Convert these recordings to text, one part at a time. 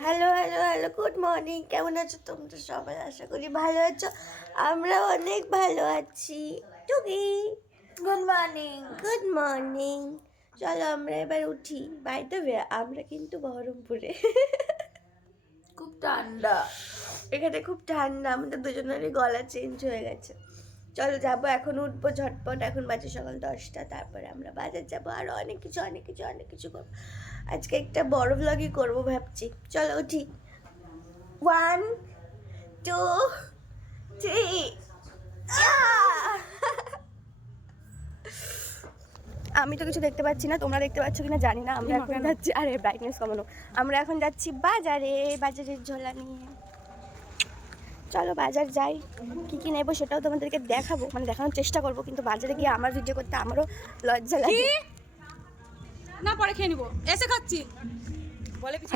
Hello hello hello good morning কেমন আছো তোমরা সবাই? আশা করি ভালো আছো। আমরা অনেক ভালো আছি। টুকি। গুড মর্নিং গুড মর্নিং চলো আমরা এবার উঠি। বাইতে আমরা কিন্তু বহরমপুরে। খুব ঠান্ডা। এখানে খুব ঠান্ডা। আমাদের দুজনেরই গলা চেঞ্জ হয়ে গেছে। চলো যাব এখন উঠবো ঝটপট এখন বাজে সকাল দশটা তারপরে আমরা বাজার যাব আর অনেক কিছু অনেক কিছু অনেক কিছু করব। আজকে একটা বড় ভ্লগই করব ভাবছি। চলো উঠি। ওয়ান টু থ্রি আমি তো কিছু দেখতে পাচ্ছি না তোমরা দেখতে পাচ্ছ কিনা জানি না আমরা এখন যাচ্ছি আরে ব্রাইটনেস কমানো। আমরা এখন যাচ্ছি বাজারে বাজারের ঝোলা নিয়ে। চলো বাজার যাই কি কি নেব সেটাও তোমাদেরকে দেখাবো মানে দেখানোর চেষ্টা করব কিন্তু বাজারে গিয়ে আমার ভিডিও করতে আমারও লজ্জা লাগে। না পরে খেয়ে নিবো। এসে খাচ্ছি।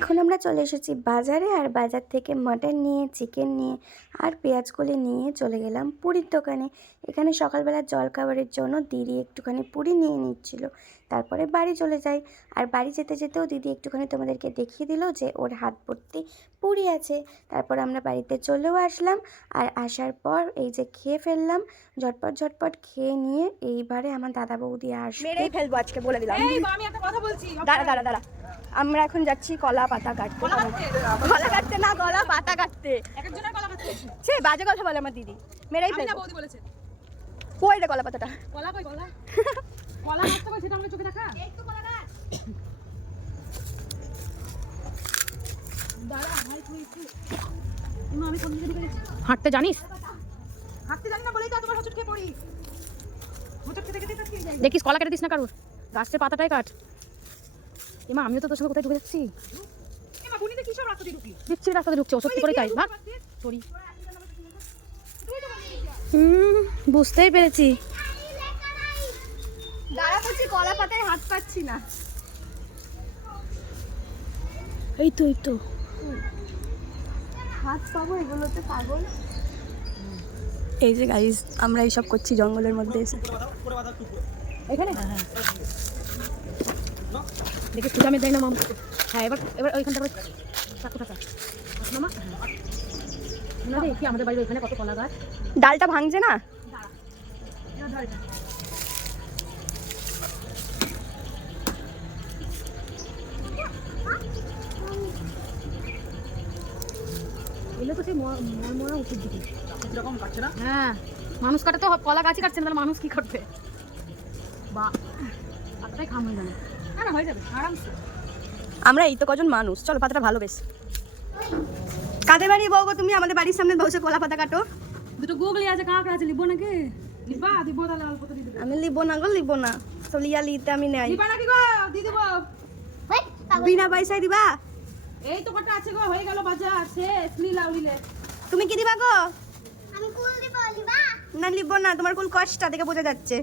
এখন আমরা চলে এসেছি বাজারে আর বাজার থেকে মটন নিয়ে চিকেন নিয়ে আর পেঁয়াজ কলি নিয়ে চলে গেলাম পুরীর দোকানে। এখানে সকালবেলা জল খাবারের জন্য দিদি একটুখানি পুরি নিয়ে নিচ্ছিল। তারপরে বাড়ি চলে যাই। আর বাড়ি যেতে যেতেও দিদি একটুখানি তোমাদেরকে দেখিয়ে দিল যে ওর হাত ভর্তি পুরি আছে। তারপর আমরা বাড়িতে চলেও আসলাম। আর আসার পর এই যে খেয়ে ফেললাম ঝটপট ঝটপট খেয়ে নিয়ে এইবারে আমার দাদা বৌদি আসবে। ফেলব আজকে বলে দিলাম। আমি একটা কথা বলছি। দাঁড়া দাঁড়া দাঁড়া। আমরা এখন যাচ্ছি কলা পাতা কাটতে। কলা কাটতে? না কলা পাতা কাটতে। সে বাজে কথা বলে আমার দিদি। মেরাই বৌদি বলেছে। কই রে কলা পাতাটা? কলা কই কলা? কলা কাটতে সেটা আমাকে চোখে দেখা? এই তো কলা দাঁড়া ভাই তুই একটু আমি কোন দিকে গেছি? হাঁটতে জানিস? হাঁটতে জানি না বলেই তো তোমার হোঁচট খেয়ে পড়ি। হোঁচট খেতে খেতে খেতে যাই। দেখিস কলা কেটে দিস না কারুর। গাছের পাতাটাই কাট। এমা আমিও তো তোর সঙ্গে কোথায় ঢুকে যাচ্ছি? দিচ্ছি রাস্তাতে ঢুকছে সত্যি করে তাই ভাগ সরি। হুম বুঝতেই পেরেছি। দাঁড়া করছি কলা পাতায় হাত পাচ্ছি না। এই তো এই তো। হাত পাবো এগুলোতে পাগল। এই যে গাইস আমরা এইসব করছি জঙ্গলের মধ্যে এসে। এখানে? দেখি সুজা আমি দেয় না মাম। হ্যাঁ এবার এবার ওইখানটা এবার চাকু টাকা মামা? না রে কি আমাদের বাড়ির ওইখানে কত কলা গাছ? ডালটা ভাঙছে না? এগুলো তো সেই মরমরা উচিত দিকে হ্যাঁ। মানুষ কাটাতে হ- কলা গাছই কাটছে না তাহলে মানুষ কি করবে? বা পাতাটাই খাম হয়ে যাবে। হয়ে আমরা এই তো কজন মানুষ চলো পাতাটা ভালো বেশ কাদের বাড়ি বউ গো তুমি? আমাদের বাড়ির সামনে বসে কলা পাতা কাটো। দুটো গুগলি আছে কাঁকড়া আছে লিখব নাকি? তো আমি লিবো না গো লিবো না। চলিয়া লিতে আমি নাই। বিনা পয়সায় দিবা? এই তো কটা আছে গো হয়ে গেল বাজার শেষ লীলা উড়িলে তুমি কি দিবা গো? আমি কুল দিব লিবা। না লিবো না তোমার কুল কষ্ট দেখে বোঝা যাচ্ছে।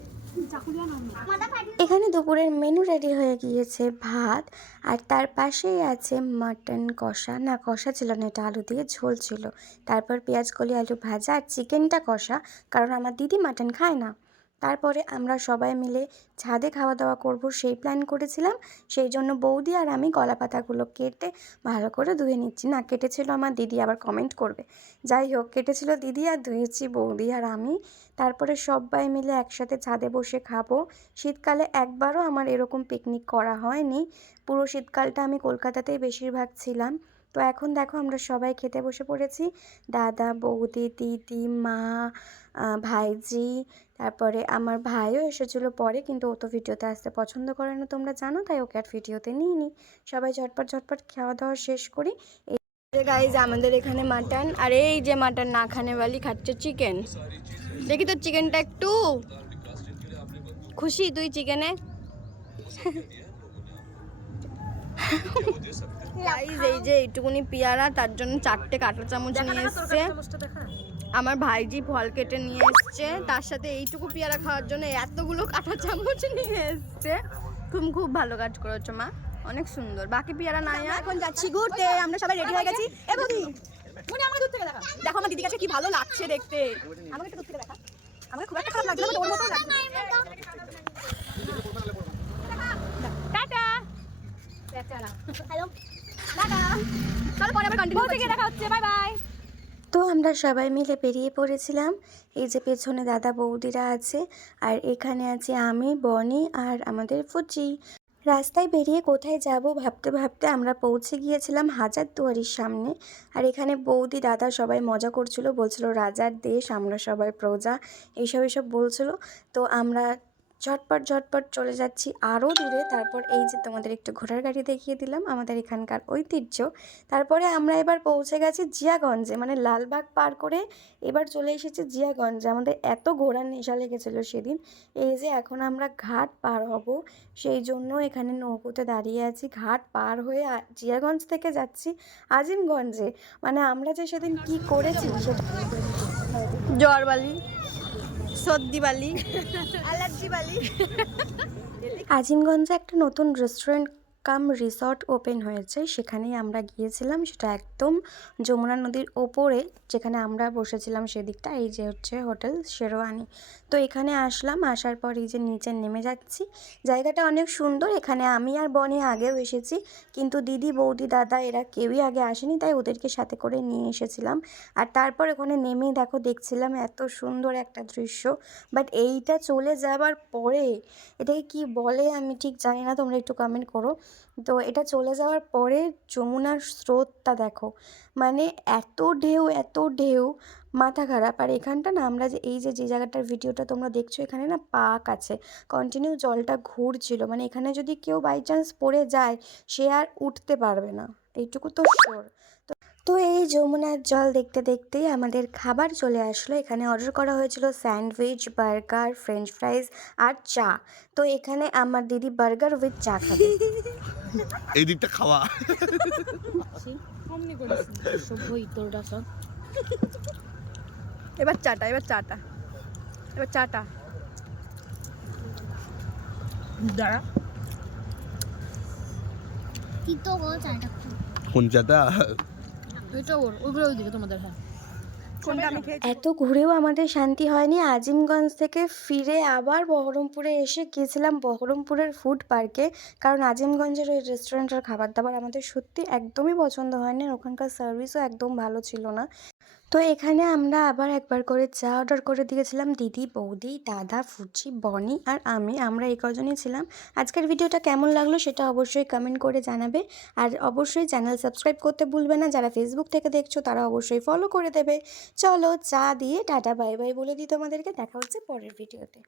এখানে দুপুরের মেনু রেডি হয়ে গিয়েছে ভাত, আর তার পাশেই আছে মাটন কষা। না, কষা ছিল না, এটা আলু দিয়ে ঝোল ছিল। তারপর পেঁয়াজ, কলি, আলু ভাজা আর চিকেনটা কষা, কারণ আমার দিদি মাটন খায় না। তারপরে আমরা সবাই মিলে ছাদে খাওয়া দাওয়া করব, সেই প্ল্যান করেছিলাম। সেই জন্য বৌদি আর আমি গলা পাতাগুলো কেটে ভালো করে ধুয়ে নিচ্ছি। না, কেটেছিল আমার দিদি, আবার কমেন্ট করবে। যাই হোক, কেটেছিল দিদি আর ধুয়েছি বৌদি আর আমি। তারপরে সবাই মিলে একসাথে ছাদে বসে খাব। শীতকালে একবারও আমার এরকম পিকনিক করা হয়নি। পুরো শীতকালটা আমি কলকাতাতেই বেশিরভাগ ছিলাম। তো এখন দেখো, আমরা সবাই খেতে বসে পড়েছি। দাদা, বৌদি, দিদি, মা ভাইজি তারপরে আমার ভাইও এসেছিল পরে কিন্তু ও তো ভিডিওতে আসতে পছন্দ করে না তোমরা জানো তাই ওকে আর ভিডিওতে নিই নি। সবাই ঝটপট ঝটপট খাওয়া দাওয়া শেষ করি। এই যে গাইজ আমাদের এখানে মাটন আর এই যে মাটন না খানে বালি খাচ্ছে চিকেন দেখি তো চিকেনটা একটু। খুশি তুই চিকেনে এই যে এইটুকুনি পেয়ারা তার জন্য চারটে কাঁটা চামচ নিয়ে এসছে। আমার ভাইজি ফল কেটে নিয়ে এসছে। তার সাথে এইটুকু পেয়ারা খাওয়ার জন্য এতগুলো কাঁটা চামচ নিয়ে এসছে। তুমি খুব ভালো কাজ করেছ মা। অনেক সুন্দর। বাকি পেয়ারা নাই। এখন যাচ্ছি ঘুরতে। আমরা সবাই রেডি হয়ে গেছি। এ বৌদি মনে আমার দূর থেকে দেখা। দেখো আমার দিদি কাছে কি ভালো লাগছে দেখতে। আমাকে একটু দূর থেকে দেখা। আমাকে খুব একটা খারাপ লাগছে না ওর মতো টাটা। হ্যালো। টাটা। চলো পরে আবার কন্টিনিউ থেকে দেখা হচ্ছে। Bye bye. তো আমরা সবাই মিলে বেরিয়ে পড়েছিলাম। এই যে পেছনে দাদা বৌদিরা আছে আর এখানে আছে আমি, বনি আর আমাদের ফুচি। রাস্তায় বেরিয়ে কোথায় যাব ভাবতে ভাবতে আমরা পৌঁছে গিয়েছিলাম হাজারদুয়ারির সামনে। আর এখানে বৌদি, দাদা সবাই মজা করছিল, বলছিল, রাজার দেশ, আমরা সবাই প্রজা। এইসব এইসব বলছিল। তো আমরা ঝটপট ঝটপট চলে যাচ্ছি আরও দূরে। তারপর এই যে তোমাদের একটু ঘোড়ার গাড়ি দেখিয়ে দিলাম, আমাদের এখানকার ঐতিহ্য। তারপরে আমরা এবার পৌঁছে গেছি জিয়াগঞ্জে মানে লালবাগ পার করে এবার চলে এসেছি জিয়াগঞ্জে। আমাদের এত ঘোড়ার নেশা লেগেছিলো সেদিন। এই যে এখন আমরা ঘাট পার হব, সেই জন্য এখানে নৌকোতে দাঁড়িয়ে আছি। ঘাট পার হয়ে জিয়াগঞ্জ থেকে যাচ্ছি আজিমগঞ্জে। মানে আমরা যে সেদিন কি করেছি সেটা জ্বরবালি আজিমগঞ্জে একটা নতুন রেস্টুরেন্ট কাম রিসর্ট ওপেন হয়েছে। সেখানেই আমরা গিয়েছিলাম, সেটা একদম যমুনা নদীর ওপরে, যেখানে আমরা বসেছিলাম সেদিকটা, এই যে হচ্ছে হোটেল শেরওয়ানি। তো এখানে আসলাম, আসার পর এই যে নিচে নেমে যাচ্ছি। জায়গাটা অনেক সুন্দর, এখানে আমি আর বনি আগেও এসেছি। কিন্তু দিদি, বৌদি, দাদা এরা কেউই আগে আসেনি, তাই ওদেরকে সাথে করে নিয়ে এসেছিলাম। আর তারপর ওখানে নেমেই দেখো, দেখছিলাম এত সুন্দর একটা দৃশ্য। বাট এইটা চলে যাবার পরে, এটাকে কি বলে আমি ঠিক জানি না, তোমরা একটু কমেন্ট করো। তো এটা চলে যাওয়ার পরে যমুনার স্রোতটা দেখো। মানে এত ঢেউ এত ঢেউ মাথা খারাপ। আর এখানটা না আমরা যে এই যে যে জায়গাটার ভিডিওটা তোমরা দেখছ এখানে না পাক আছে। কন্টিনিউ জলটা ঘুরছিল। মানে এখানে যদি কেউ বাই চান্স পড়ে যায় সে আর উঠতে পারবে না। এইটুকু তো শিওর তো এই যমুনার জল দেখতে দেখতেই আমাদের খাবার চলে আসলো। এখানে অর্ডার করা হয়েছিল স্যান্ডউইচ বার্গার ফ্রেঞ্চ ফ্রাইজ আর চা। তো এখানে আমার দিদি বার্গার উইথ চা খাবে। এই দিকটা খাওয়া। সব এবার চাটা এবার চাটা। এবার চাটা। দাঁড়া। তিতো গো চাটা। কোন চাটা? তোমাদের হ্যাঁ। এত ঘুরেও আমাদের শান্তি হয়নি। আজিমগঞ্জ থেকে ফিরে আবার বহরমপুরে এসে গিয়েছিলাম বহরমপুরের ফুড পার্কে কারণ আজিমগঞ্জের ওই রেস্টুরেন্টের খাবার দাবার আমাদের সত্যি একদমই পছন্দ হয়নি। ওখানকার সার্ভিসও একদম ভালো ছিল না। তো এখানে আমরা আবার একবার করে চা অর্ডার করে দিয়েছিলাম। দিদি, বৌদি, দাদা, ফুচি, বনি আর আমি, আমরা এই কজনই ছিলাম। আজকের ভিডিওটা কেমন লাগল সেটা অবশ্যই কমেন্ট করে জানাবে। আর অবশ্যই চ্যানেল সাবস্ক্রাইব করতে ভুলবে না। যারা ফেসবুক থেকে দেখছ তারা অবশ্যই ফলো করে দেবে। চলো চা দিয়ে টাটা বাই বাই বলে দিই তোমাদেরকে। দেখা হচ্ছে পরের ভিডিওতে।